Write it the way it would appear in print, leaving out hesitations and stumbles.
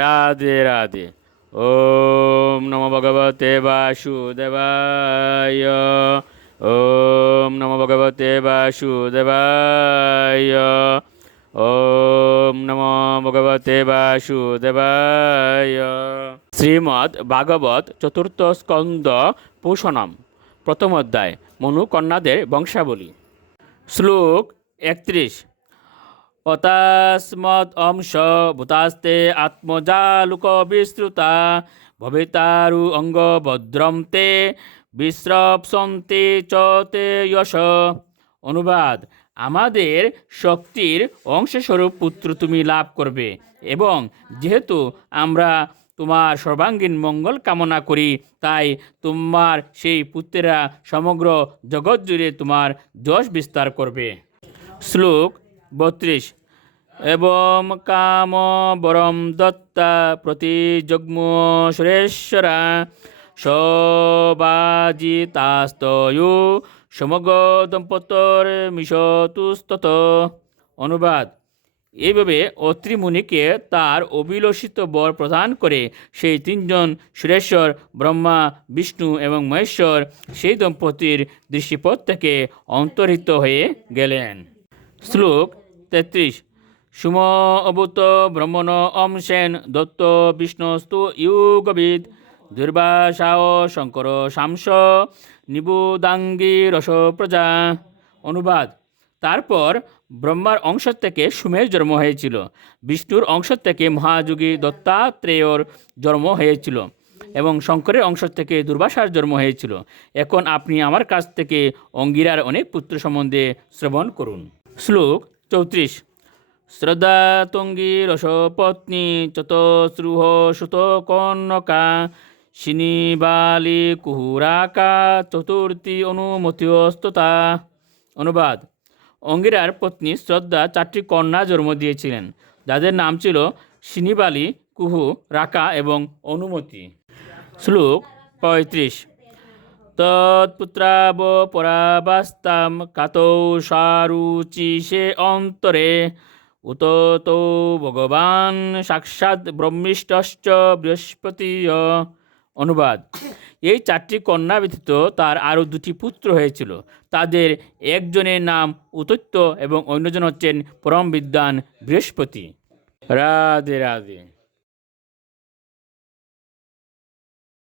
রাধে রাধে। ওম নমো ভগবতে বাসুদেবায়। ওম নমো ভগবতে বাসুদেবায়। ওম নমো ভগবতে বাসুদেবায়। শ্রীমদ্ ভাগবত চতুর্থ স্কন্দ পুষণম প্রথম অধ্যায় মনু কন্যাদের বংশাবলী। শ্লোক 31। অতাস্মদ অংশ ভূতাস্তে আত্মজালুক বিস্তৃতা ভবিতারু অঙ্গ ভদ্রম তে বিশ্রপসন্তে চ তে যশ। অনুবাদ: আমাদের শক্তির অংশস্বরূপ পুত্র তুমি লাভ করবে, এবং যেহেতু আমরা তোমার সর্বাঙ্গীন মঙ্গল কামনা করি, তাই তোমার সেই পুত্রেরা সমগ্র জগৎ জুড়ে তোমার যশ বিস্তার করবে। শ্লোক 32। এবং কাম বরম দত্তা প্রতিযগ্ম সুরেশ্বরা সবাজিতাস্তয়ু সমগ্র দম্পতর মিশতুস্তত। অনুবাদ: এইভাবে অত্রি মুনিকে তার অভিলষিত বর প্রদান করে সেই তিনজন সুরেশ্বর ব্রহ্মা, বিষ্ণু এবং মহেশ্বর সেই দম্পতির দৃষ্টিপথ থেকে অন্তর্হিত হয়ে গেলেন। শ্লোক 33। সুম অভূত ব্রহ্মণ অংশেন দত্ত বিষ্ণুস্তু ইউগবিদ দুর্বাসাও শঙ্কর শামস নিবুদাঙ্গি রস প্রজা। অনুবাদ: তারপর ব্রহ্মার অংশ থেকে সুমের জন্ম হয়েছিল, বিষ্ণুর অংশ থেকে মহাযোগী দত্তাত্রেয়র জন্ম হয়েছিল এবং শঙ্করের অংশ থেকে দুর্বাসার জন্ম হয়েছিল। এখন আপনি আমার কাছ থেকে অঙ্গিরার অনেক পুত্র সম্বন্ধে শ্রবণ করুন। শ্লোক 34। শ্রদ্ধা তঙ্গী রসপত্নী চতশ্রুহ সুত কনকা শিনিবালি কুহুরাকা চতুর্থী অনুমতিস্ততা। অনুবাদ: অঙ্গিরার পত্নী শ্রদ্ধা 4টি কন্যা জন্ম দিয়েছিলেন, যাদের নাম ছিল শিনিবালি, কুহু, রাকা এবং অনুমতি। শ্লোক 35। তৎপুত্রাব পরাবাস্তাম কাতৌ সারুচি সে অন্তরে উত তৌ ভগবান সাক্ষাৎ ব্রহ্মিষ্ঠশ্চ বৃহস্পতিয়। অনুবাদ: এই 4টি কন্যা ব্যতীত তার আরও 2টি পুত্র হয়েছিল। তাদের একজনের নাম উতত্য এবং অন্যজন হচ্ছেন পরম বিদ্বান বৃহস্পতি। রাধে রাধে।